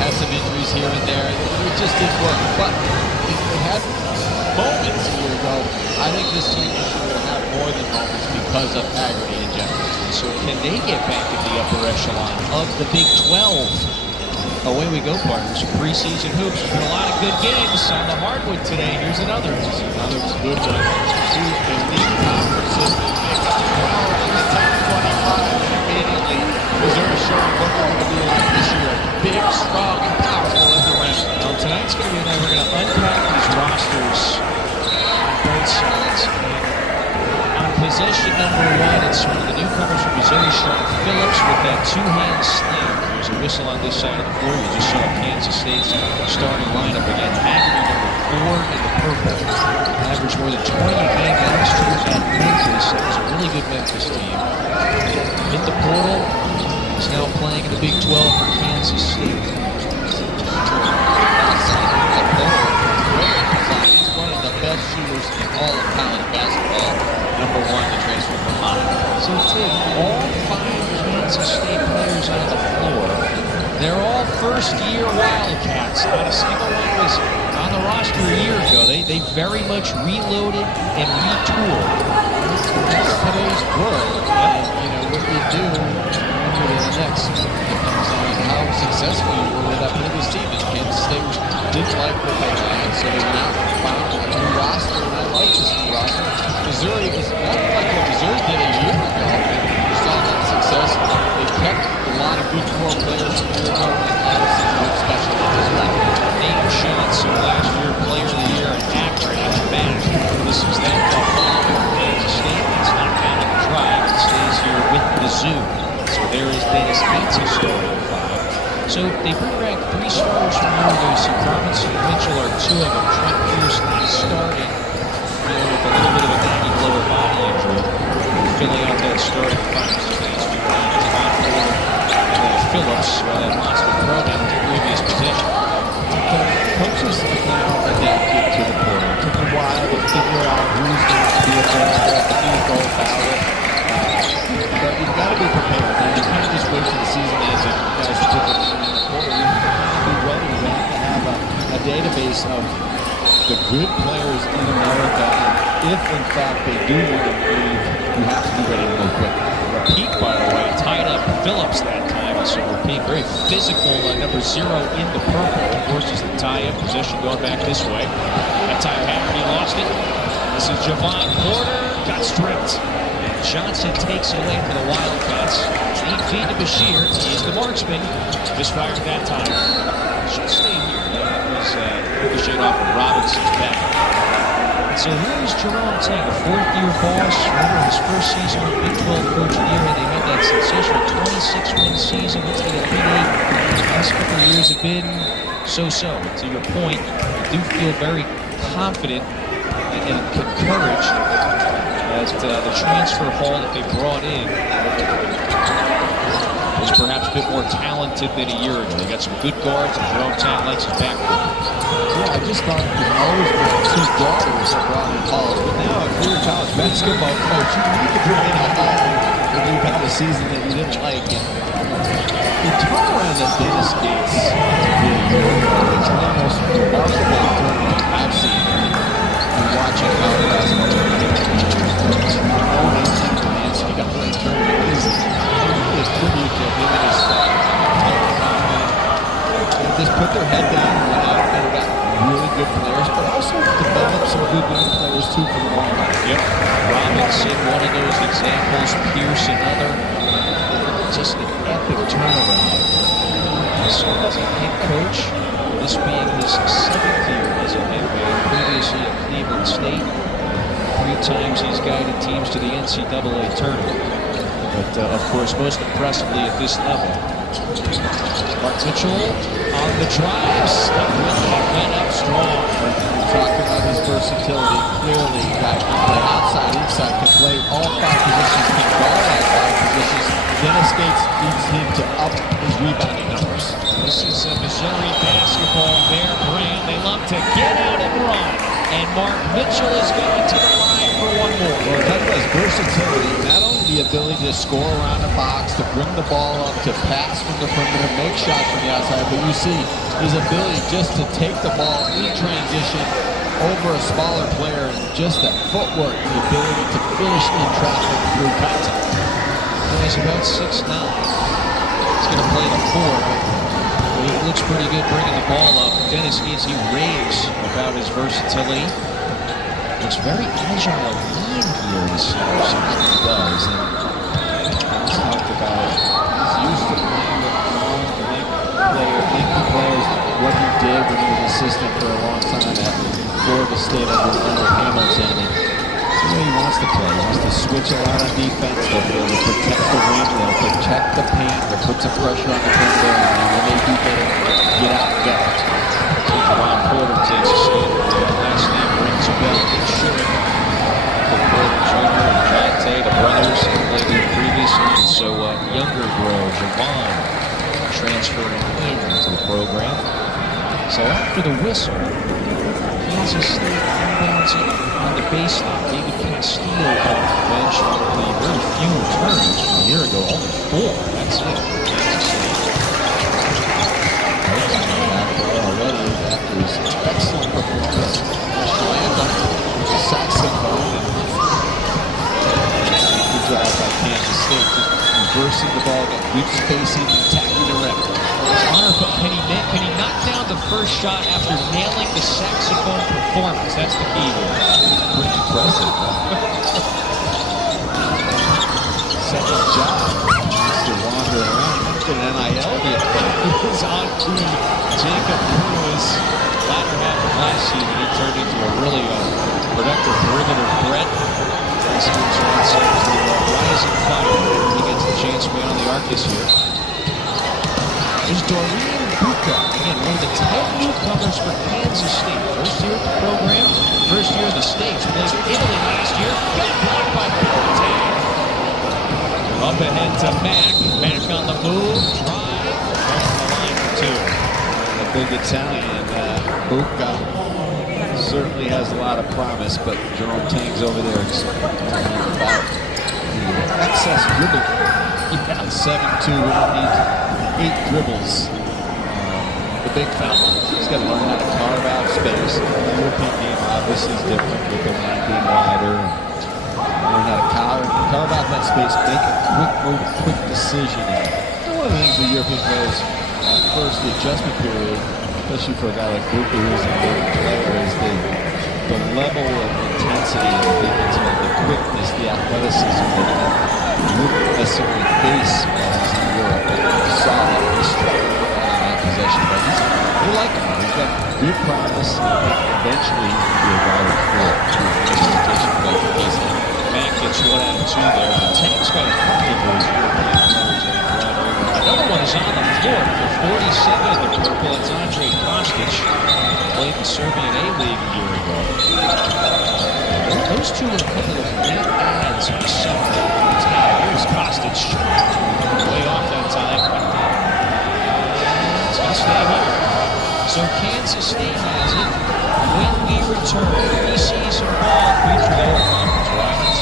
had some injuries here and there. It just didn't work. But it had moments a year ago. I think this team this year will have more than moments because of Haggerty and Jefferson. So can they get back in the upper echelon of the Big 12? Away we go, partners. Preseason hoops. There's been a lot of good games on the hardwood today. Here's another. Another good one. The lead conference system pick up 12 in the top 25 immediately. Missouri showing what they're going to be like this year. Big, strong, and powerful as the rest. Well, tonight's going to be a night we're going to unpack these rosters on both sides. On possession number one, it's one of the newcomers from Missouri, Sean Phillips, with that two-hand slam. There's a whistle on this side of the floor. You just saw Kansas State's starting lineup again. Haggerty, number 4 in the purple. Averaged more than 20 a game last year at Memphis. That was a really good Memphis team. Hit the portal. He's now playing in the Big 12 for Kansas State. He's one of the best shooters in all of college basketball. Number 1 to transfer from Magnum. So take all 5 Kansas State players on the floor. They're all first-year Wildcats. Not a single one was on the roster a year ago. They very much reloaded and retooled. That's today's world. And, you know, what you do to the next depends on how successful you were with that previous team. And Kansas State didn't like what they had, so they went out and found a new roster. And I like this new roster. Missouri was nothing like what Missouri did a year ago. You saw that success. They kept a lot of good core players a year ago and added some good specialists as well. Nate Johnson, last year Player of the Year, and Akron is back. This is that tough for Kansas State. It's not counting the drive. It stays here with the Zoo. So there is Dennis Gates' starting 5. So they bring back 3 starters from University. Robinson and Mitchell are 2 of them. Trent Pierce not starting, with a little bit of a nagging lower body injury. Filling out that starting 5 space. We've got Devon Ford and then Phillips, that monster throw down to the previous position. Coaches have now adapted to the portal. It took a while to figure out who's going to be available, who's going about it. But you've got to be prepared. You can't just wait till the season ends and guys are put in the portal. You have to be ready. You have to have a database of the good players in America. And if, in fact, they do want to leave, you have to be ready to go quick. Repeat, by the way, tied up Phillips that time. So Repeat, very physical, number 0 in the purple. Forces the tie-up. Possession going back this way. That time Haggerty lost it. This is Javon Porter. Got stripped. And Johnson takes it away for the Wildcats. 8 feet to Bashir. He's the marksman. Just fired that time. Should stay here. That was ricocheted off of Robinson's back. So here's Jerome Tang, a 4th-year boss, winner his first season with Big 12 Coach of the Year, and they had that sensational 26-win season into the Elite 8. The last couple of years have been so-so. To your point, I do feel very confident and encouraged that the transfer haul that they brought in was perhaps a bit more talented than a year ago. They got some good guards, and Jerome Tang likes his backcourt. Yeah, I just thought it was always been 2 daughters that brought in college. But now, if you're a college basketball coach, you can bring in a haul if you've had a season that you didn't like. And the turnaround that Dennis Gates did a year ago is one of the most remarkable turnarounds I've seen in watching college basketball. NCAA tournament is a tribute to him and his staff. They just put their head down and went out and got really good players, but also developed some good young players too for the long run. Yep. Robinson, one of those examples. Pierce, another. Just an epic turnaround. So as a head coach, this being his 7th year as a head man, previously at Cleveland State. 3 times he's guided teams to the NCAA tournament. But, of course, most impressively at this level. Mark Mitchell on the drive. Stuck with it. Went up strong. We talked about his versatility. Clearly, a guy can play outside, inside, can play all 5 positions, can guard all 5 positions. Dennis Gates needs him to up his rebounding numbers. This is a Missouri basketball, their brand. They love to get out and run. And Mark Mitchell is going to the line for one more. Well, that was versatility. Not only the ability to score around the box, to bring the ball up, to pass from the perimeter, make shots from the outside. But you see his ability just to take the ball in transition over a smaller player, and just that footwork, the ability to finish in traffic through contact. And he's about 6'9". He's going to play the 4. But he looks pretty good bringing the ball up. Dennis Gates, he raves about his versatility. Looks very agile in here this season. He does. And he's talked about it. He's used to playing with long, lengthy players. What he did when he was assistant for a long time at Florida State under Leonard Hamilton. And that's the way he wants to play. He wants to switch a lot on defense. They'll be able to protect the rim. They'll protect the paint. They'll put some pressure on the perimeter. And when they do get out and go. Ron Porter takes a stand. Last name rings a bell. It's shooting. The Porter Jr. and Jonte, the brothers, have played here previously. So younger grow, Javon, transferring into the program. So after the whistle, Kansas State inbounds it on the baseline. David Castillo off the bench on the very few returns from a year ago. Only 4. That's it. Kansas State. Already after his excellent performance, lands on the saxophone. Good job by Kansas State, just reversing the ball, got good spacing, attacking the rim. Honor, but can he knock down the first shot after nailing the saxophone performance? That's the key here. Pretty impressive. Second job, just to wander around. An NIL deal. It was on to Jacob Cruz. Latter half of last season, he turned into a really productive perimeter threat. This is the rising fire. He gets the chance to be on the arc this year. There's Doreen Buka. Again, one of the 10 newcomers for Kansas State. First year at the program, first year in the States. Played Italy last year. Got blocked by Porte. Up ahead to Mac. Mac on the move. Drive. Off the line for 2. The big Italian, Buka, certainly has a lot of promise, but Jerome Tang's over there about the excess dribble. Yeah, 7'2", we don't need 8 dribbles. The big fella. He's got to learn how to carve out space. The European game obviously is different with the line being wider. Learn how to carve out that space, make a quick move, quick decision. And one of the things the European players, first the adjustment period, especially for a guy like Buka who's a good player, is the level of intensity of the defense, the quickness, the athleticism that you wouldn't necessarily face when he's in Europe. You saw that history on that possession, but we like him. He's got good promise. Eventually he can be a guy with four. Mac gets 1 out of 2 there. But Tank's got a couple of those European players that have run over. Another one is on the floor for 47 in the purple. It's Andre Kostic. Played the Serbian A-League a year ago. Those two are a couple of late ads in the summer. Here's Kostic. Way off that time. It's going to stay here. So Kansas State has it. When we return, we see some ball feature there in conference rivals.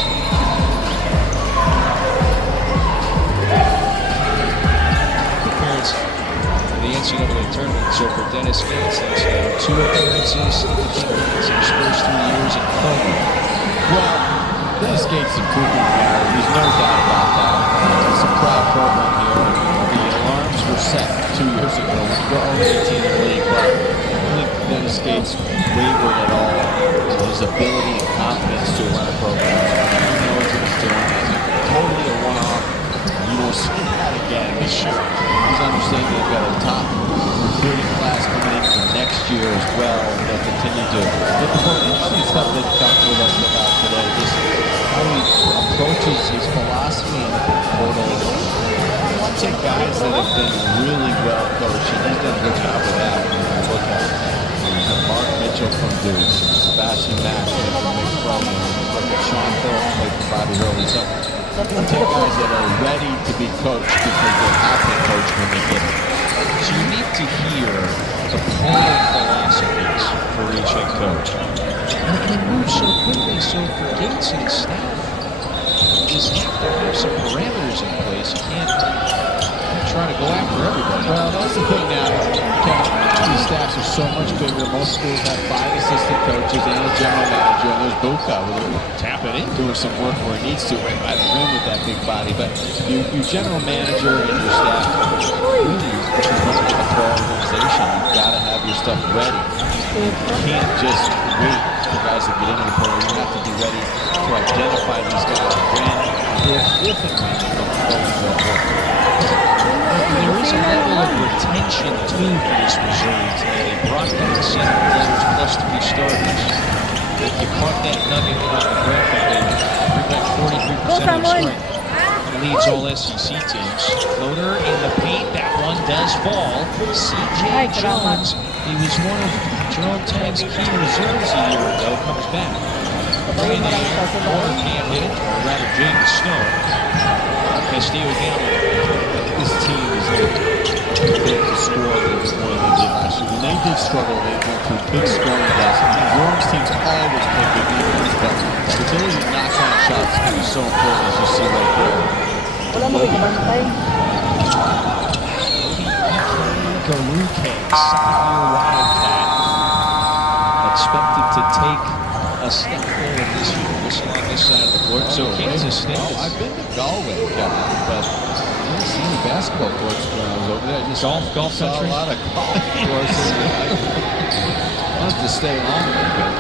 Appearance for the NCAA tournament. So for Dennis Gates, that's 2 appearances in the tournament in his first 3 years in program. Well, Dennis Gates improving there. There's no doubt about that. It's a proud program here. The alarms were set 2 years ago. We're 0-18 in the league, but I don't think Dennis Gates wavered at all in his ability and confidence to run a program. He knows what he's doing. It's totally a one-off. You will see that again this year. He's understanding they've got a top recruiting class coming in for next year as well. They'll continue to get the point. Interesting stuff that he talked with us about today. Just how he approaches his philosophy in the portal. Take guys that have been really well coached, and he's done a good job with that. Look at Mark Mitchell from Duke, Sebastian Mack from McCrum, look at Sean Phillips played for Bobby Hurley. So take guys that are ready to be coached because they have been coached when they get it. It's unique to hear the polar philosophies for each head coach. And it moves so quickly, so for Gates and his staff, just have to have some parameters in place. You can't try to go after everybody. Well, that's the thing now. These staffs are so much bigger. Most schools have 5 assistant coaches and a general manager, and there's Buka Tap it in. doing some work where he needs to right by the rim with that big body. But your general manager and your staff, really, if you're running a pro organization, you've got to have your stuff ready. You can't just wait for guys to get into the pro. You have to be ready to identify these guys when, if and when they come forward. There is a level of retention, too, for this Missouri team. They brought back 7 players plus 3 starters. If you caught that nugget on the graphic, they bring back 43% of their strength. And leads all SEC teams. Floater in the paint. That one does fall. C.J. Jones, he was one of Jerome Tang's key reserves a year ago, comes back. Right in the air. Porter can't hit it, or rather James Stone. Castillo Gamble. This team is built to score a little bit more than they did last year. When they did struggle, they went through big scoring deficits. Jerome's teams always play good defense, but the ability to knock down shots is going to be so important, as you see right there. Garuke, second-year Wildcat, expected to take a step forward this year. Whistle on this side of the court. So Kansas State. I've been to Galway, Kevin, but I didn't see any basketball courts when I was over there. I just golf saw country. a lot of golf courses. I wanted to stay longer, but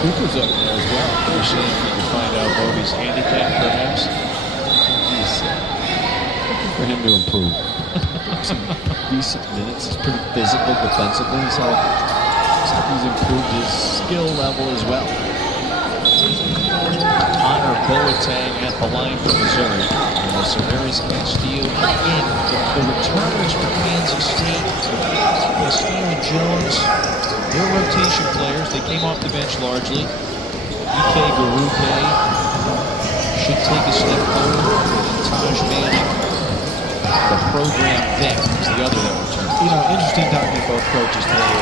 Cooper's up there as well. You're saying you can find out Bobby's handicap, perhaps? He's looking for him to improve. Some decent minutes. He's pretty physical defensively, so he's improved his skill level as well. Connor Boateng at the line for Missouri. And Severus Castillo in. The returners for Kansas State, Castillo and Jones, they're rotation players. They came off the bench largely. E.K. Garuke should take a step forward. And Taj Manning, the program vet, is the other that returned. You know, interesting talking to both coaches today.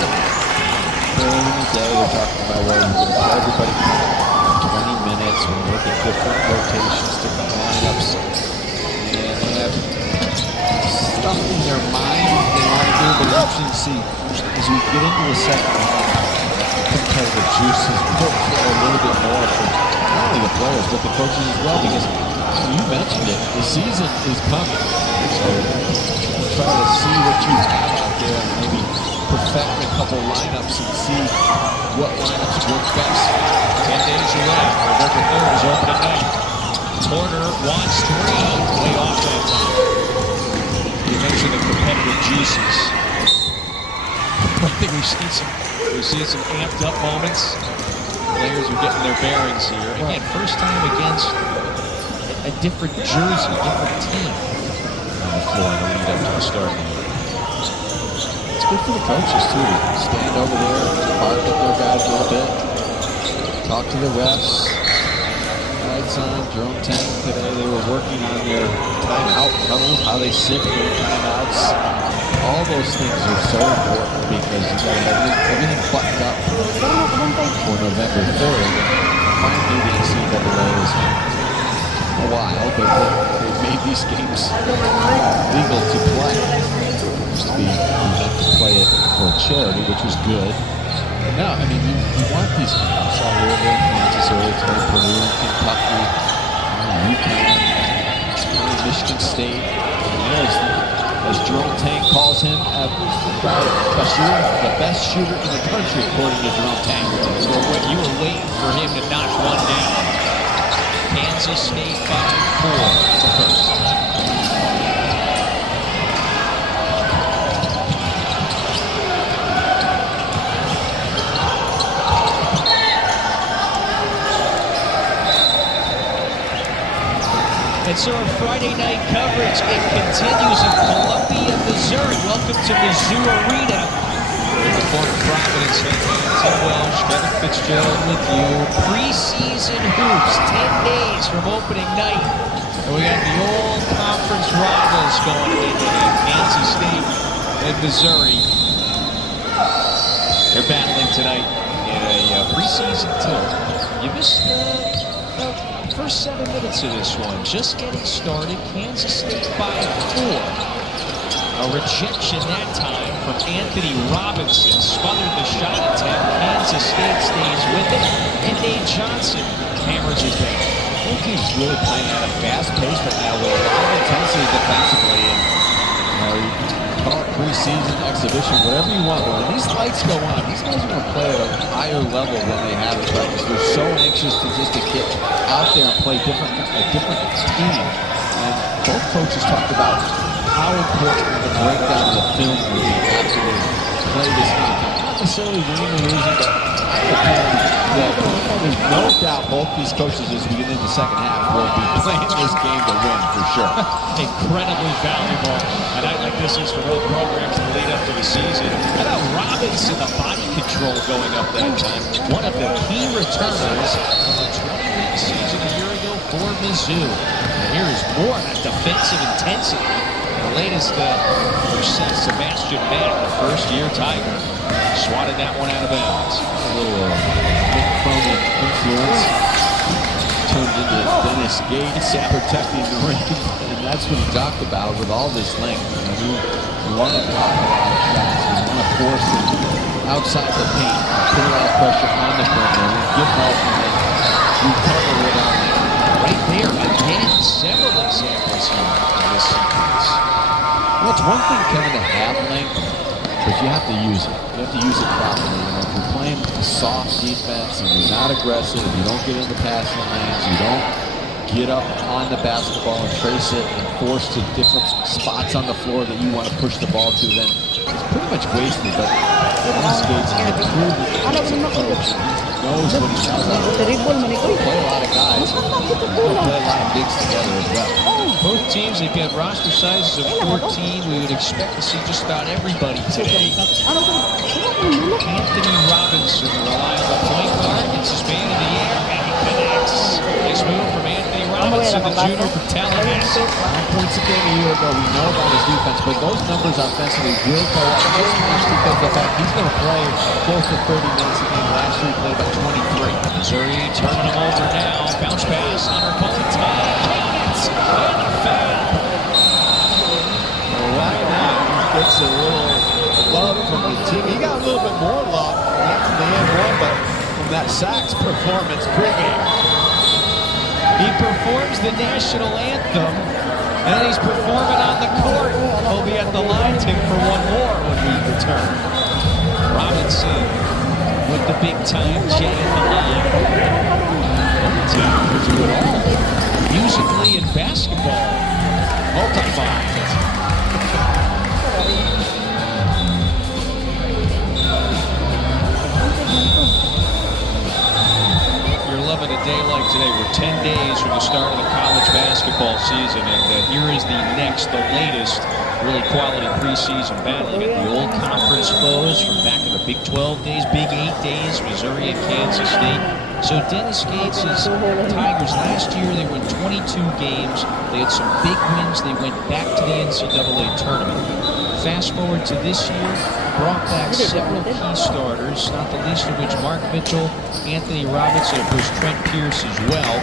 Early in the day, they're talking about where we're going to play everybody 20 minutes. We're going to look at different rotations, different lineups. And they have stuff in their mind they want to do, but it's interesting to see as we get into the second half, competitive juices will flow a little bit more for not only the players, but the coaches as well, because you mentioned it, the season is coming. So try to see what you have out there and maybe perfect a couple lineups and see what lineups work best. 10 days away. November 3rd is opening night. Porter wants 3. Way off that time. You mentioned the competitive juices. I think we've seen some amped up moments. Players are getting their bearings here. Again, first time against a different jersey, different team on the floor in the lead up to the start of the year. It's good for the coaches too to stand over there, bark at their guys a little bit, talk to the refs. Lights on. Jerome Tang today, they were working on their timeout huddles, how they sit during timeouts. All those things are so important because you got to have everything buttoned up for November 3rd. Finally, the NCAA is a while, but they've made these games legal to play. We had to play it for charity, which was good. But no, I mean, you want these games. Saw River, Kansas, Illinois, Purdue, Kentucky, UConn, Michigan State. As Jerome Tang calls him, the best shooter in the country, according to Jerome Tang. You were waiting for him to knock one down. Kansas State by 4 is the first. And so our Friday night coverage, it continues in Columbia, Missouri. Welcome to Mizzou Arena. The former Providence head man, Tim Welsh, Kevin Fitzgerald with you. Preseason hoops, 10 days from opening night. And we got the old conference rivals going into Kansas State and Missouri. They're battling tonight in a preseason tilt. You missed first 7 minutes of this one, just getting started. Kansas State by 4. A rejection that time from Anthony Robinson. Smothered the shot attempt. Kansas State stays with it. And Nate Johnson hammers it down. SPUNKY's really playing at a fast pace right now with a lot of intensity defensively. And, call it preseason exhibition, whatever you want. But when these lights go on, these guys are going to play at a higher level than they have in practice. They're so anxious to get out there and play a different team. And both coaches talked about how important the breakdown of the film will be after they play this game. Not necessarily winning or losing, but there's no doubt both these coaches, as we get into the second half, will be playing this game to win for sure. Incredibly valuable. A night like this is for both programs in the lead up to the season. How about Robinson, the body control going up that time? One of the key returners from a 20-win season a year ago for Mizzou. And here is more of that defensive intensity. The latest for Sebastian Matt, the first-year Tiger. Swatted that one out of bounds. A little Mick Cronin influence turned into Dennis Gates protecting the ring, and that's what he talked about with all this length. You want to block a lot of shots, you want to force them outside the paint, put a lot of pressure on the perimeter, and give help and then recover without it. Right there, again, several examples here in this sequence. Well, it's one thing, Kevin, to have length, but you have to use it. You have to use it properly. If you're playing soft defense and you're not aggressive, you don't get into passing lanes, you don't get up on the basketball and trace it and force to different spots on the floor that you want to push the ball to, then it's pretty much wasted. But Dennis Gates has improved coach. He knows what he's about. He'll play a lot of guys. He'll play a lot of bigs together as well. Both teams, they've got roster sizes of 14. We would expect to see just about everybody today. Anthony Robinson, the reliable point guard, gets his man in the air, and he connects. Nice move from Anthony Robinson, the junior from Tallahassee. 9 points a game a year ago. We know about his defense, but those numbers offensively will go up just because of the fact he's going to play close to 30 minutes a game. Last year he played about 23. Missouri turning him over now. Bounce pass on her opponent's hand. And a foul. Why not? He gets a little love from the team. He got a little bit more love, not from the N1, but from that sax performance pregame. He performs the national anthem, and then he's performing on the court. He'll be at the line tip for one more when we return. Robinson with the big-time J at the line. Do it all. Musically and basketball. Multi-bind. You're loving a day like today. We're 10 days from the start of the college basketball season, and here is the latest really quality preseason battle. You got the old conference foes from back in the Big 12 days, Big 8 days, Missouri and Kansas State. So Dennis Gates' Tigers last year, they won 22 games. They had some big wins. They went back to the NCAA tournament. Fast forward to this year, brought back several key starters, not the least of which Mark Mitchell, Anthony Robinson, of course Trent Pierce as well.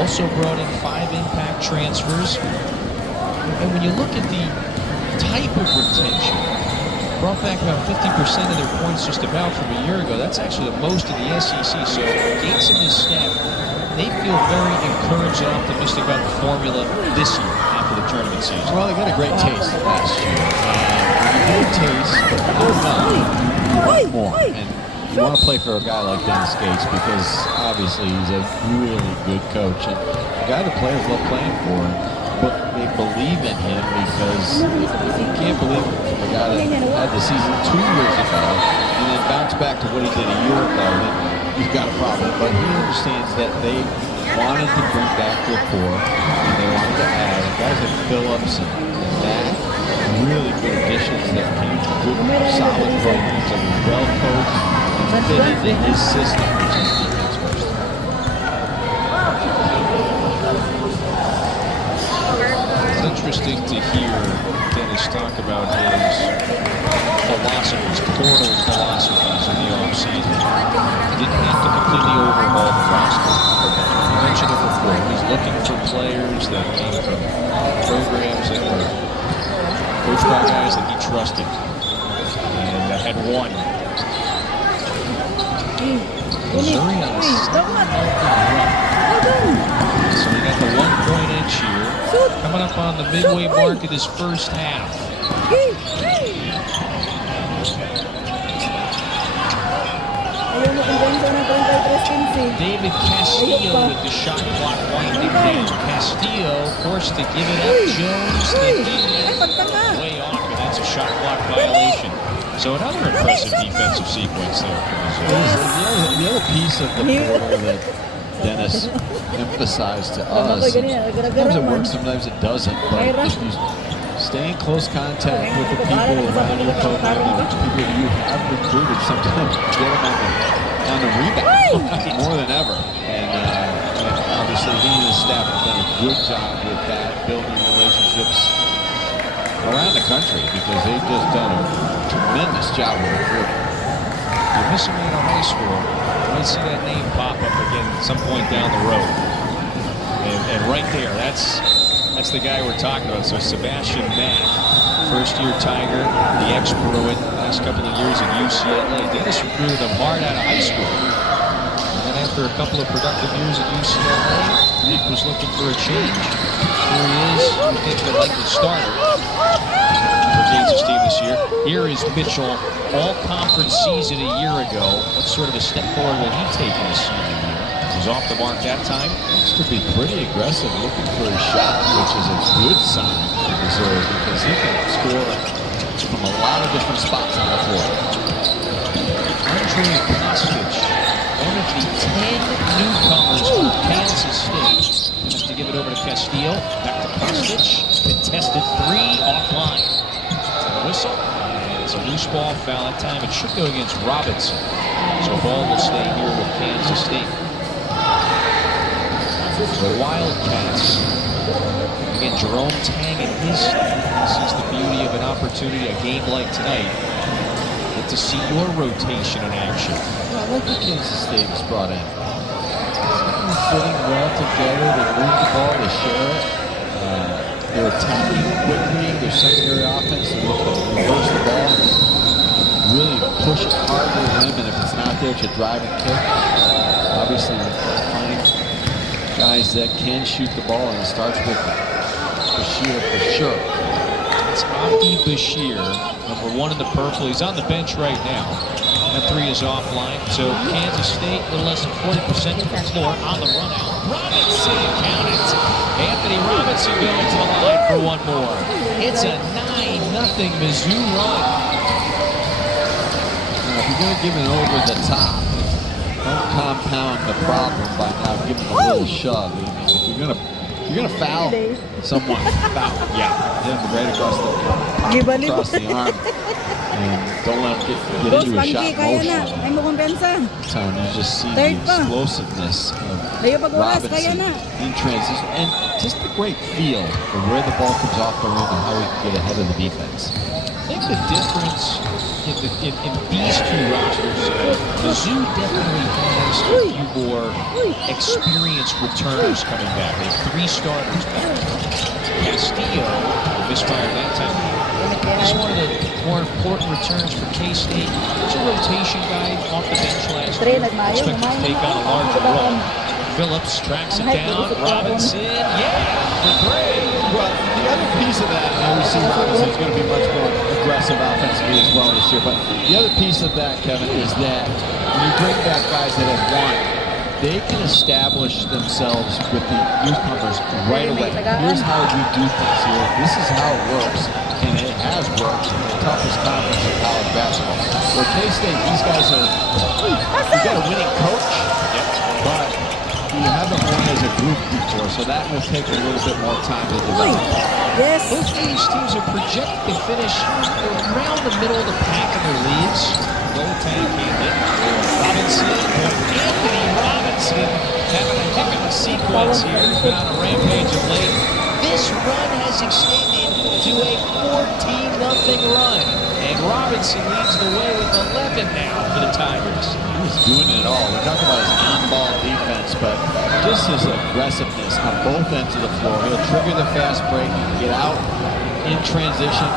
Also brought in 5 impact transfers. And when you look at the type of retention, brought back about 50% of their points just about from a year ago. That's actually the most in the SEC. So Gates and his staff, they feel very encouraged and optimistic about the formula this year after the tournament season. Well, they got a great taste last year. Good taste, but you want more. And you want to play for a guy like Dennis Gates because obviously he's a really good coach and a guy the players love playing for. But they believe in him because you can't believe it from a guy that had the season 2 years ago and then bounced back to what he did a year ago. Then you've got a problem. But he understands that they wanted to bring back their core and they wanted to add guys like Phillips and Matt, really good additions that came from good, solid programs that were well coached and fit into his system, which is defense first. It's interesting to hear Dennis talk about his philosophies, portal philosophies in the offseason. He didn't have to completely overhaul the roster. He mentioned it before. He's looking for players that came from programs that were coached by guys that he trusted. And had one. Missouri on a steady run. So we got the 1-point edge here. Coming up on the midway mark of this first half. David Castillo with the shot clock winding down. Castillo forced to give it up. Jones, the way off, and that's a shot clock violation. So another impressive defensive sequence there for Missouri. The other piece of the portal that Dennis emphasized to us, sometimes it works, sometimes it doesn't, but if you stay in close contact with the people around your program, the people you have recruited, sometimes get them on the rebound more than ever. And obviously he and his staff have done a good job with that, building relationships around the country, because they've just done a tremendous job with recruiting. You're missing me in high school. You might see that name pop up again at some point down the road. And right there, that's the guy we're talking about. So Sebastian Mack, first-year Tiger, the ex-Bruin, last couple of years at UCLA. Dennis recruited him hard out of high school. And then after a couple of productive years at UCLA, Nick was looking for a change. Here he is. We think the likely starter for Gates' team this year. Here is Mitchell, all-conference season a year ago. What sort of a step forward will he take in his senior year? He was off the mark that time. Looks to be pretty aggressive, looking for a shot, which is a good sign for Missouri, because he can score from a lot of different spots on the floor. Andre Kostic, one of the 10 newcomers for Kansas State. Has to give it over to Castillo. Back to Kostic. Contested three offline. A whistle. And it's a loose ball foul. That time it should go against Robinson. So ball will stay here with Kansas State. The Wildcats. Again, Jerome Tang and his staff. This is the beauty of an opportunity, a game like tonight. Get to see your rotation in action. I like what Kansas State was brought in. Fitting well together, they move the ball, they share it. They're attacking quickly, their secondary offense, they look to reverse the ball, really push it hard to the rim, and if it's not there, to drive and kick. Obviously, find guys that can shoot the ball, and it starts with Bashir for sure. It's Abdi Bashir, number 1 in the purple. He's on the bench right now. That three is offline. So Kansas State, a little less than 40% to the floor on the run out. Robinson, count it. Anthony Robinson going to the line for one more. It's a 9-0 Mizzou run. Now, if you're going to give it over the top, don't compound the problem by now giving a little shove. I mean, if you're gonna foul someone, foul. Yeah, hit him right across the arm. And don't let him get into a shot motion. So you just see the explosiveness of Robinson in transition, and just a great feel for where the ball comes off the rim and how he can get ahead of the defense. I think the difference in these two rosters, Mizzou definitely has a few more experienced returners coming back. They have 3 starters back. Castillo, misfired that time. He's one of the more important returns for K-State. He's a rotation guy off the bench last year. Expected to take on a larger role. Phillips tracks it down. Robinson, for Gray. Well, the other piece of that, and we see Robinson is going to be much more aggressive offensively as well this year, but the other piece of that, Kevin, is that when you bring back guys that have won, they can establish themselves with the newcomers right away. Here's how we do things here. This is how it works, and it has worked in the toughest conference in college basketball. For K-State, these guys are, you got a winning coach, but you haven't won as a group before, so that will take a little bit more time to develop. Yes. Both of these teams are projected to finish around the middle of the pack in their leagues. Goaltending can't hit. Robinson, Anthony Robinson, having a heck of a sequence here. Been on a rampage of late. This run has extended to a 14-0 run. And Robinson leads the way with 11 now for the Tigers. He's doing it all. We talk about his on-ball defense, but just his aggressiveness quickness on both ends of the floor. He'll trigger the fast break, get out in transition,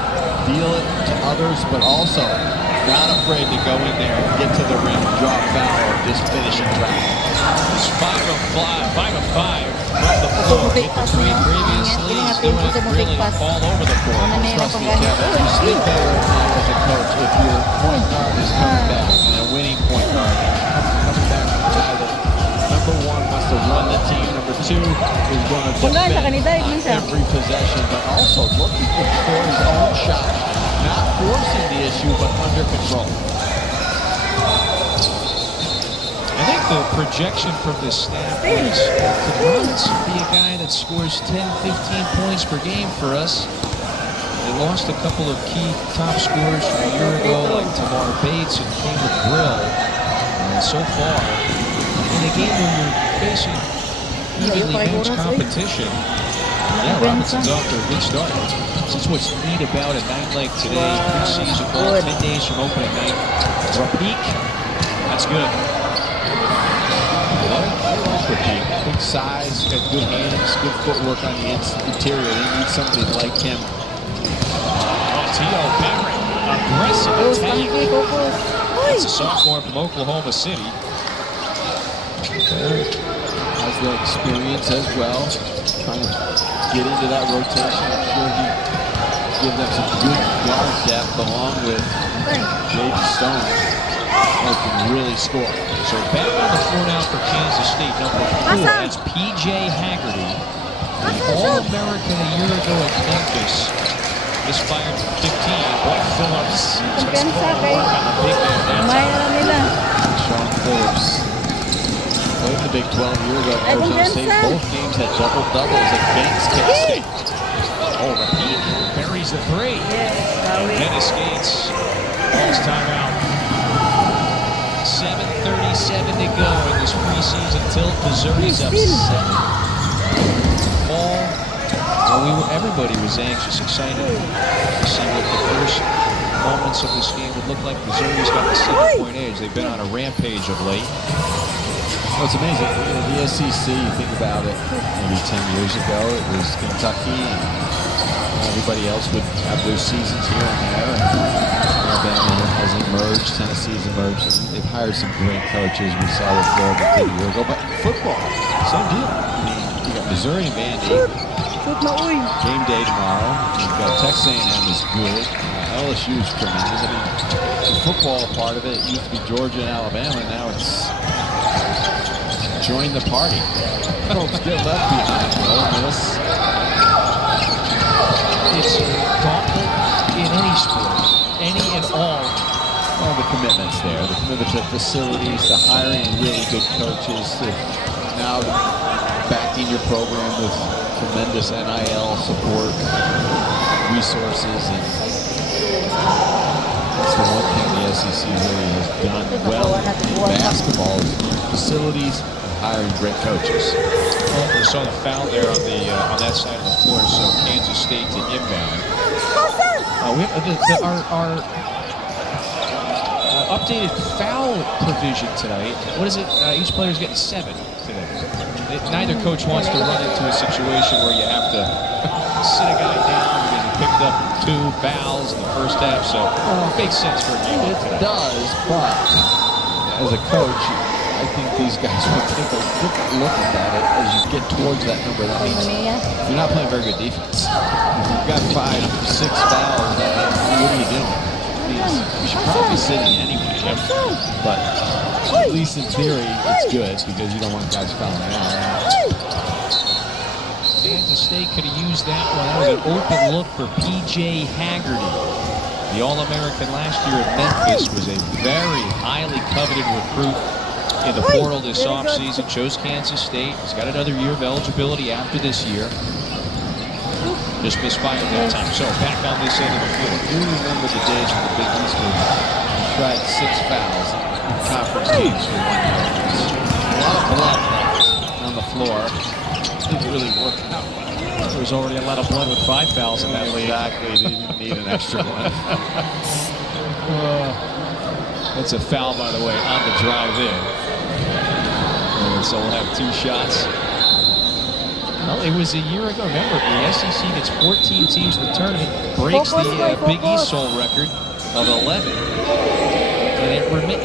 deal it to others, but also not afraid to go in there and get to the rim, draw a foul, or just finish in traffic. He's 5 of 5 from the floor. Hit the three previously. He's doing it really all over the floor. Trust me, Kevin, you sleep better at night as a coach if your point guard is coming back, and a winning point guard coming back from a guy that, number one, wants to run the team. Number two, is going to defend on every possession, but also looking for his own shot. Not forcing the issue, but under control. I think the projection from this staff is to be a guy that scores 10, 15 points per game for us. They lost a couple of key top scorers from a year ago, like Tamar Bates and Caleb Brill. And so far, in a game where you're facing evenly matched competition, yeah, Robinson's off to a good start. This is what's neat about a night like today, preseason ball, 10 days from opening night. Rapique, that's good. Rapique, big size, got good hands, good footwork on the interior. They need somebody like him. Tio Barrett, aggressive attack. That's a sophomore from Oklahoma City. Has the experience as well, trying to get into that rotation. I'm sure he gives them some good guard depth along with J.D. Stone, who can really score. So back on the floor now for Kansas State, number 4. That's P.J. Haggerty, an All-American a year ago at Memphis. This fired from 15. Boy, Phillips just on the big man that time. Sean Phillips played the Big 12 year ago at Arizona State. Both games had double-doubles against K-State. Oh, Rapique buries the 3. And then escapes. Calls timeout. 7:37 to go in this preseason tilt. Missouri's up 7. Ball. Well, everybody was anxious, excited to see what the first moments of this game would look like. Missouri's got the 7-point edge. They've been on a rampage of late. Well, it's amazing. The SEC, you think about it, maybe 10 years ago, it was Kentucky, and everybody else would have their seasons here and there. Alabama has emerged, Tennessee has emerged. They've hired some great coaches. We saw what Florida did a year ago. But football, same deal. I mean, you got Missouri and Vandy. Game day tomorrow. You've got Texas A&M is good. LSU is tremendous. I mean, the football part of it used to be Georgia and Alabama. Now it's join the party. Folks get left behind. Ole Miss. It's a gauntlet in any sport, any and all. All the commitments there. The commitment to facilities, to hiring really good coaches, to now backing your program with tremendous NIL support, resources, and that's the one thing the SEC really has done well in basketball is facilities and hiring great coaches. Well, we saw the foul there on that side of the floor, so Kansas State to inbound. Our updated foul provision tonight. What is it? Each player's getting 7 today. Neither coach wants to run into a situation where you have to sit a guy down because he picked up 2 fouls in the first half. So it makes sense for a game like today. It does, but as a coach, I think these guys will take a different look at that as you get towards that number. That means you're not playing very good defense. If you've got 5 or 6 fouls, what are you doing? You should probably be sitting anyway. But at least in theory, it's good because you don't want guys fouling out. Kansas State could have used that one. That was an open look for P.J. Haggerty. The All-American last year at Memphis was a very highly coveted recruit in the portal this offseason. Chose Kansas State. He's got another year of eligibility after this year. Just misfired that time. So back on this end of the field. You remember the days when the Big East would tried 6 fouls in conference games for 1 year. A lot of blood on the floor. Didn't really work out. There was already a lot of blood with 5 fouls in that league. Exactly. They didn't need an extra one. That's a foul, by the way, on the drive in. And so we'll have 2 shots. Well, it was a year ago. Remember, the SEC gets 14 teams in the tournament, breaks the Big East Soul record of 11. And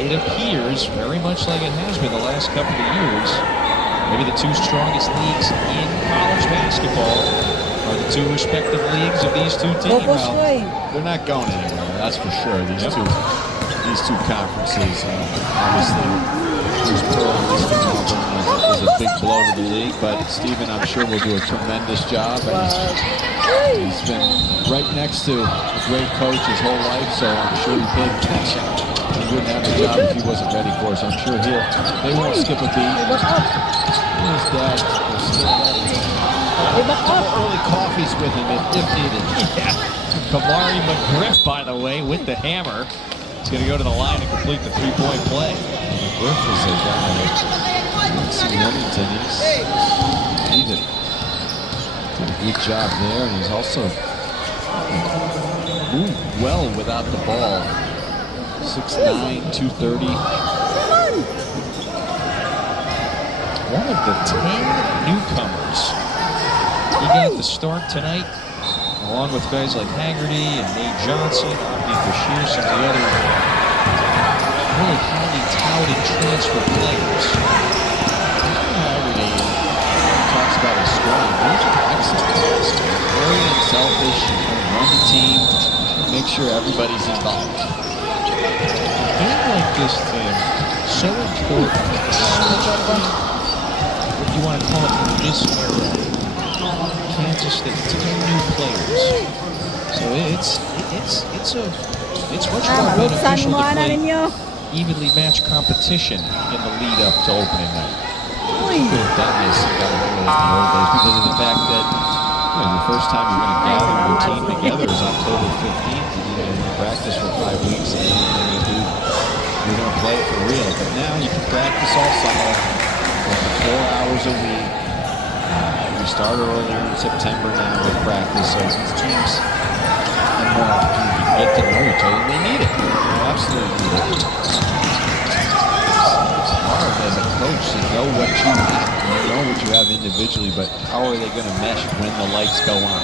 it appears very much like it has been the last couple of years. Maybe the two strongest leagues in college basketball are the two respective leagues of these two teams. Well, they're not going anywhere, that's for sure. These two conferences, obviously, Bruce Pearl is a big blow to the league, but Stephen, I'm sure, will do a tremendous job. And he's been right next to a great coach his whole life, so I'm sure he paid attention. He wouldn't have a job if he wasn't ready for us. I'm sure they won't skip a beat. His dad will still early coffees with him if needed. Yeah. Kamari McGriff, by the way, with the hammer. He's going to go to the line and complete the three-point play. McGriff is a guy that see Remington. He did a good job there, and he's also moved well without the ball. 6'9", 230. One of the 10 newcomers. He got the start tonight, along with guys like Haggerty and Nate Johnson, Abdi Bashir, some of the other really highly touted transfer players. Haggerty talks about his scoring. Those are excellent. Very unselfish, run the team, make sure everybody's involved. A game like this, Tim, so important, especially what you want to call it in this era. Kansas State, 10 new players. So it's much more beneficial to play evenly matched competition in the lead up to opening night. You could have done this and got away with it in the old days because of the fact that the first time you're going to gather your team together is October 15th. And you practice for 5 weeks and then you're going to play it for real. But now you can practice all summer, 4 hours a week. We start earlier in September now with practice, so these teams have more opportunity to get to know each other. They need it. They absolutely need it. It's hard as a coach to know what you have. You know what you have individually, but how are they going to mesh when the lights go on?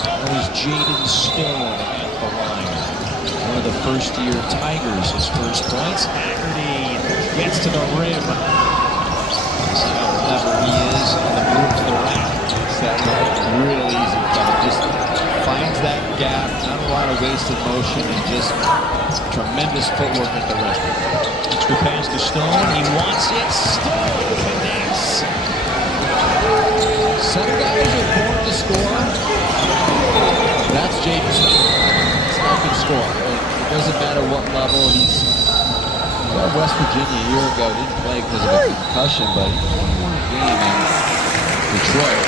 That was Jaden Stone at the line. One of the first-year Tigers, his first points. Haggerty gets to the rim. See how clever he is on the move to the rack. It's that real easy kind of just finds that gap, not a lot of wasted motion, and just tremendous footwork at the rim. Extra pass to Stone. He wants it. Stone connects. Some guys are born to score. That's Jaden Stone. It's not a good score. It doesn't matter what level he's. West Virginia a year ago didn't play because of a concussion, but he won a game in Detroit.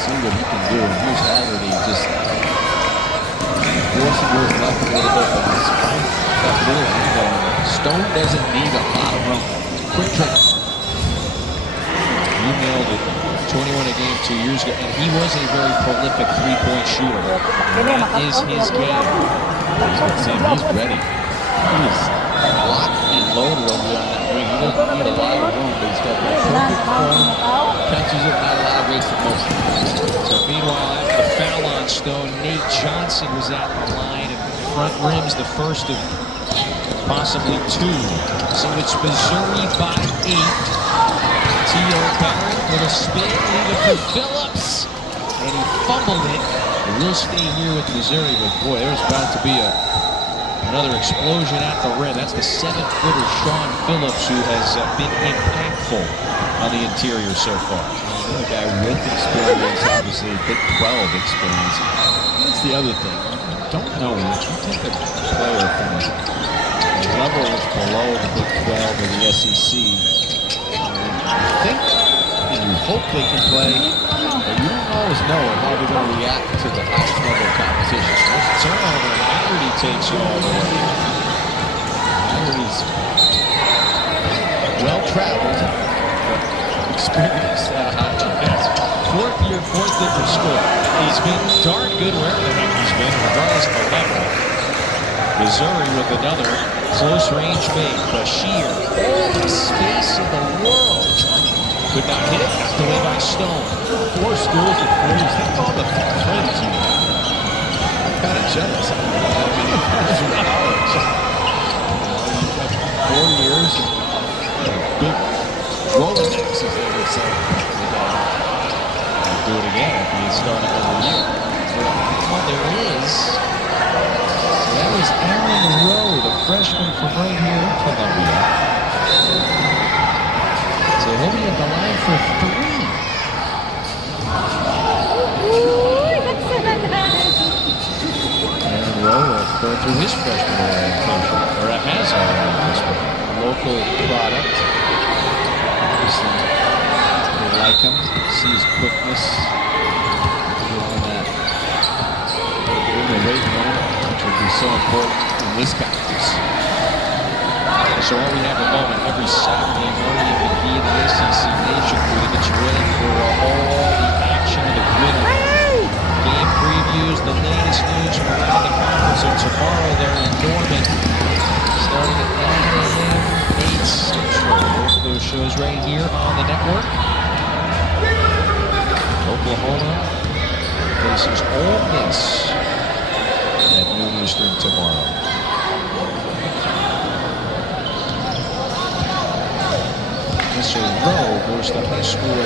See what he can do. And here's Haggerty just forcing goes left a little bit, but he's fine. That little window. Stone doesn't need a lot of room. Quick trip. He nailed it. 21 a game 2 years ago, and he was a very prolific three-point shooter. That is his game. He's ready. He's locked and loaded over there on that wing. He doesn't need a lot of room, but he's got the perfect form. Catches it, not a lot of wasted motion. So meanwhile, after the foul on Stone, Nate Johnson was at the line, and front rim's the first of possibly 2. So it's Missouri by 8. T.O. Barrett with a spin, leaving for Phillips, and he fumbled it. And we'll stay here with Missouri, but boy, there's about to be another explosion at the rim. That's the 7-footer Sean Phillips, who has been impactful on the interior so far. Another guy with experience, obviously Big 12 experience. That's the other thing. You don't know if you take a player from a level that's below the Big 12 or the SEC. You think and you hope they can play, but you don't always know how they're going to react to the highest level of competition. There's a turnover, and Haggerty takes it all the way. Haggerty's well-traveled, but experienced at a high level. Fourth different score. He's been darn good wherever the heck he's been, regardless of the level. Missouri with another close-range fade. Bashir, all the space in the world. Could not hit it. Knocked away by Stone. 4 schools and 4 years. Think of all the friends you have. I'm kind of jealous. I mean, friends from college. You have 4 years. Big Rolodex, as they would say. Do it again if he started over the year. Well, there is. That was Aaron Rowe, the freshman from right here in Columbia. So he'll be at the line for 3. Aaron Rowe going through his freshman orientation, or has already this one. Local product. Obviously, they like him. See his quickness. Doing that. In the weight room, which would be so important in this conference. So while we have a moment every Saturday morning in the key of the ACC Nation Crew to get you ready for all the action of the winter. Game previews, the latest news from around the conference. And tomorrow they're in Norman, starting at 9 a.m. 8 Central. Both of those shows right here on the network. Oklahoma faces Ole Miss at noon Eastern tomorrow. Mr. Rowe goes to high school.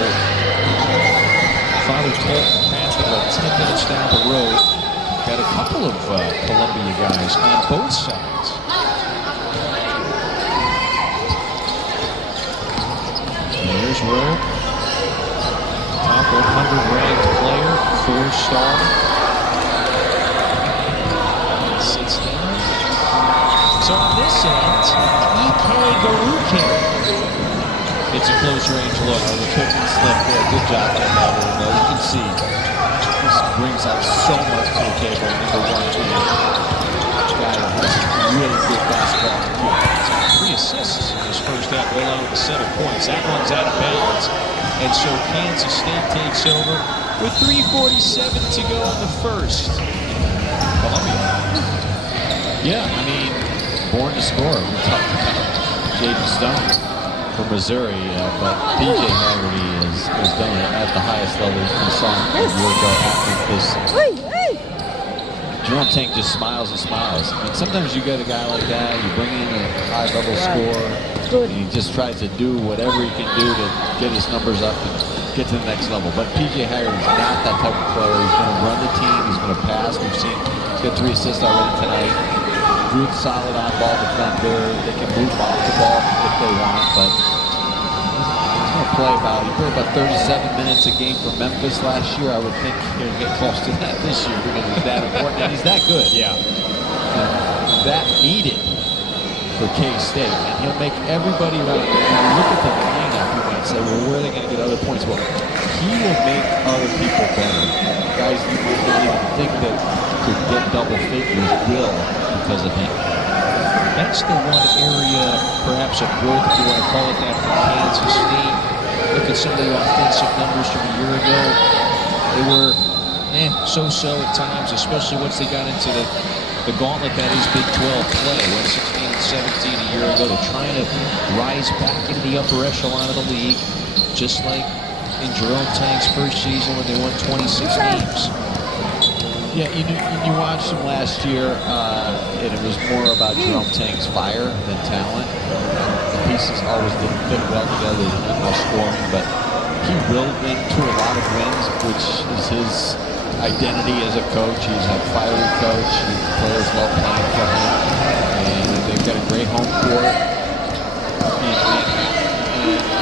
Father Colton Catholic, about 10 minutes down the road. Got a couple of Columbia guys on both sides. There's Rowe. Top 100 ranked player, 4-star. Sits down. So on this end, E.K. Garuke. It's a close range look. The cooking slip there. Good job on that one. You can see this brings out so much to the table. Number 1 team. Guy that has really good basketball IQ. 3 assists in his first half, along with the 7 points. That one's out of bounds. And so Kansas State takes over with 3:47 to go in the first. Columbia. Yeah, I mean, born to score. We talked about Jaden Stone from Missouri, but PJ Haggerty has done it at the highest level. We saw him a year ago after this. Jerome Tank just smiles and smiles. I mean, sometimes you get a guy like that, you bring in a high-level scorer, and he just tries to do whatever he can do to get his numbers up and get to the next level. But PJ Haggerty's not that type of player. He's going to run the team. He's going to pass. We've seen he's got 3 assists already tonight. Good, solid on-ball defender. They can move off the ball if they want, but he's going to play he played about 37 minutes a game for Memphis last year. I would think he's going to get close to that this year because he's that important and he's that good. Yeah. And that needed for K-State, and he'll make everybody around. When you look at the lineup, you might say, well, where are they going to get other points? Well, he will make other people better. Guys you might not even think that could get double figures will because of him. That's the one area, perhaps, of growth, if you want to call it that, for Kansas State. Look at some of the offensive numbers from a year ago. They were so-so at times, especially once they got into the gauntlet that is Big 12 play. Went 16 and 17 a year ago. They're trying to rise back into the upper echelon of the league, just like in Jerome Tank's first season when they won 26 games. Yeah, you watched him last year, and it was more about Jerome Tank's fire than talent. The pieces always didn't fit well together, they didn't have much scoring, but he willed into a lot of wins, which is his identity as a coach. He's a fiery coach. Players love playing for him, and they've got a great home court. And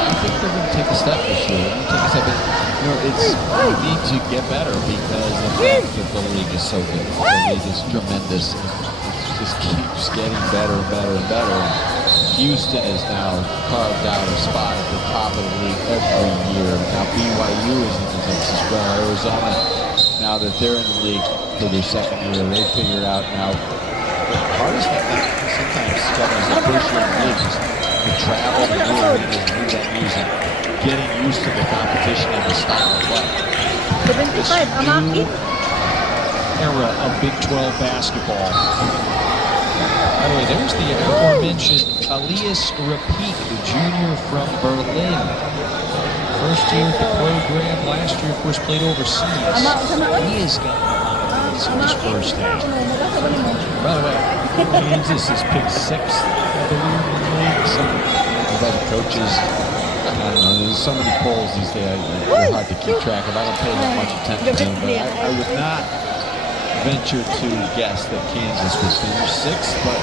I think they're going to take a step this year. We need to get better because of the fact that the league is so good. The league is tremendous. It just keeps getting better and better and better. Houston has now carved out a spot at the top of the league every year. Now BYU is in the mix as well. Arizona, now that they're in the league for their second year, they figured out now the hardest thing sometimes is the first year in the league is the travel, the new arenas, new venues, and getting used to the competition and the style of play. This new era of Big 12 basketball. By the way, there's the aforementioned Elias Rapik, the junior from Berlin. First year with the program. Last year, of course, played overseas. He has gotten a lot of minutes in this first half. By the way, Kansas is picked 6th, I believe, in the league. Some of the coaches, I don't know, there's so many polls these days, they're hard to keep track of. I don't pay that much attention to them, but I would not venture to guess that Kansas would finish 6th, but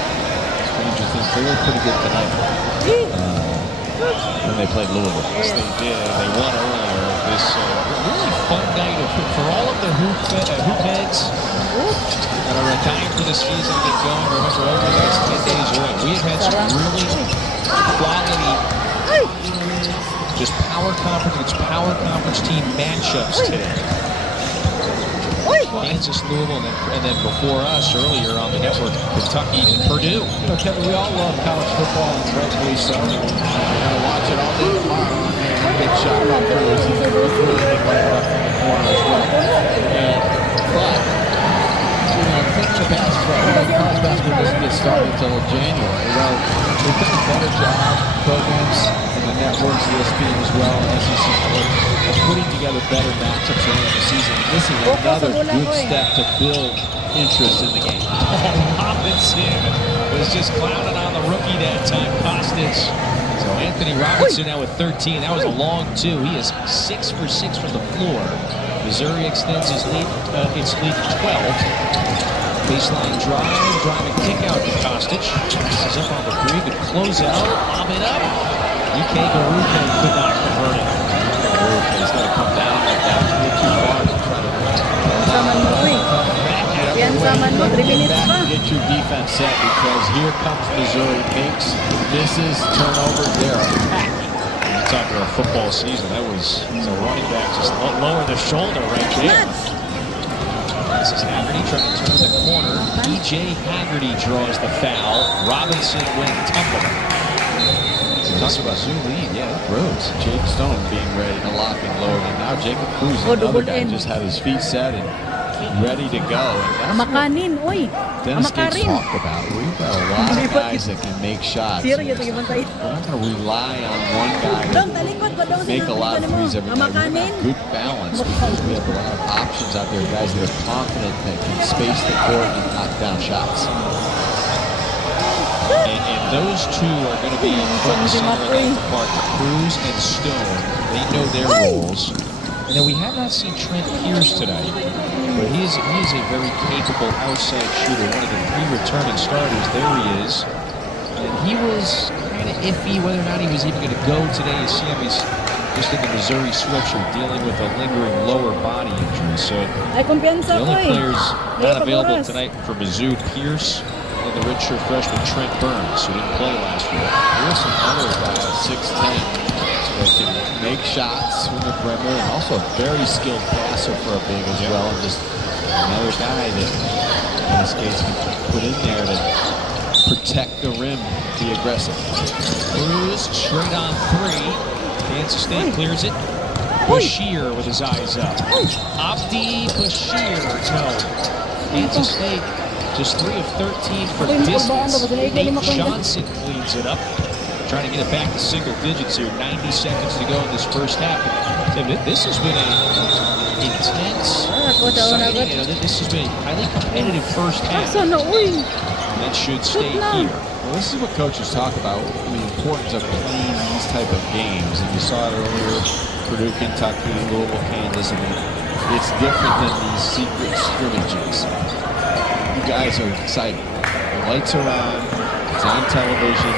stranger things, they were pretty good tonight when they played Louisville. Yes, they did. They won earlier. This really fun night for all of the hoop heads that are dying for the season to get going. Remember, over the last 10 days, we have had some really quality, just power conference team matchups today. Kansas, Louisville, and then before us earlier on the network, Kentucky and Purdue. You know, Kevin, we all love college football, and rightfully so. We're going to watch it all day tomorrow. Big shot by Cruz. He's really big laying it up from the corner as well. But, you know, the thing with basketball, college basketball doesn't get started until January. Well, we've done a better job, programs and the networks, ESPN as well, SEC sports, of putting together better matchups early in the season. This is another good step to build interest in the game. Robinson was just clowning on the rookie that time, Kostic. So Anthony Robinson now with 13. That was a long 2. He is 6 for 6 from the floor. Missouri extends its lead to 12. Baseline drive, driving kick out to Kostic. Passes up on the 3. Good closeout. Lob it up. UK Garukin could not convert it. He's got to come down like that. He's a little too far to try to get your defense set, because here comes Missouri. Misses, turnover, they're packed. You're talking about football season. That was a running back just lower the shoulder right there. This is Haggerty trying to turn the corner. E.J. Haggerty draws the foul. Robinson went tumbling. Talk about Zoo lead, yeah, Rhodes. Jake Stone being ready to lock and load, and now Jacob Cruz, another guy, just had his feet set and ready to go. And that's what Dennis Gates talked about. We've got a lot of guys that can make shots. We're not going to rely on one guy to make a lot of threes every night. We're going to have good balance, because we have a lot of options out there, guys that are confident that can space the court and knock down shots. And those two are going to be front and center in that part. Cruz and Stone, they know their roles. And then we have not seen Trent Pierce tonight, but he is a very capable outside shooter, one of the 3 returning starters. There he is. And he was kind of iffy whether or not he was even going to go today. You see him, he's just in the Missouri sweatshirt dealing with a lingering lower body injury. So the only players not available tonight for Mizzou, Pierce, and the redshirt freshman Trent Burns, who didn't play last year. Here's some other guys, 6'10", that can make shots from the perimeter, and also a very skilled passer for a big as well. And just another guy that Dennis Gates can put in there to protect the rim, be aggressive. Cruz straight on 3. Kansas State clears it. Bashir with his eyes up. Abdi Bashir, no. Kansas State just 3 of 13 for distance. Nate Johnson cleans it up. Trying to get it back to single digits here. 90 seconds to go in this first half. This has been an intense, exciting, this has been a highly competitive first half. And that should stay here. Well, this is what coaches talk about, the importance of playing these type of games. And you saw it earlier, Purdue, Kentucky, Louisville, Kansas. I mean, it's different than these secret scrimmages. You guys are excited. The lights are on. It's on television.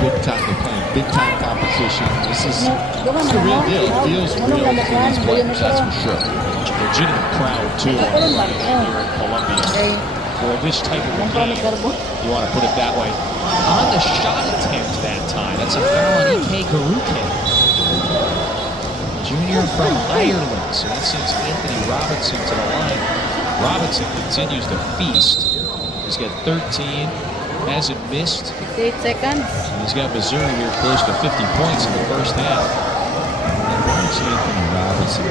Big time. They're playing big time competition. This is the real deal. It feels real to these players, that's for sure. Legitimate crowd too here in Columbia for this type of a game. You want to put it that way. On the shot attempt that time. That's a foul on E.K. Garukin. Junior from Ireland. So that sends Anthony Robinson to the line. Robinson continues to feast. He's got 13, hasn't missed. 8 seconds. And he's got Missouri here close to 50 points in the first half. And watch Anthony Robinson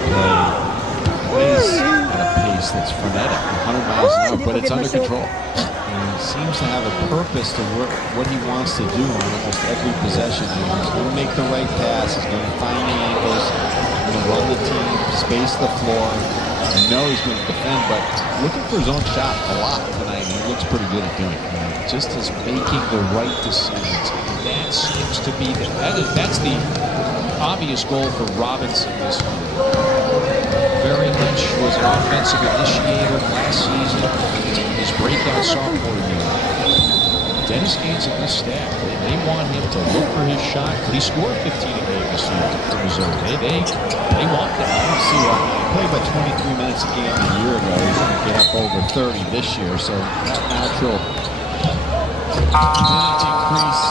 plays at a pace that's frenetic, 100 miles an hour, but it's under control. He seems to have a purpose to what he wants to do on almost every possession. He's going to make the right pass. He's going to find the angles. He's going to run the team, space the floor. I know he's going to defend, but looking for his own shot a lot tonight. He looks pretty good at doing it. Just as making the right decisions. That seems to be that's the obvious goal for Robinson this year. Very much was an offensive initiator last season in his breakout sophomore year. Dennis Gaines and this staff, they want him to look for his shot. He scored 15 a game this year for Missouri. They want that. I don't see why. He played about 23 minutes a game a year ago. He's going to get up over 30 this year, so that natural minute increase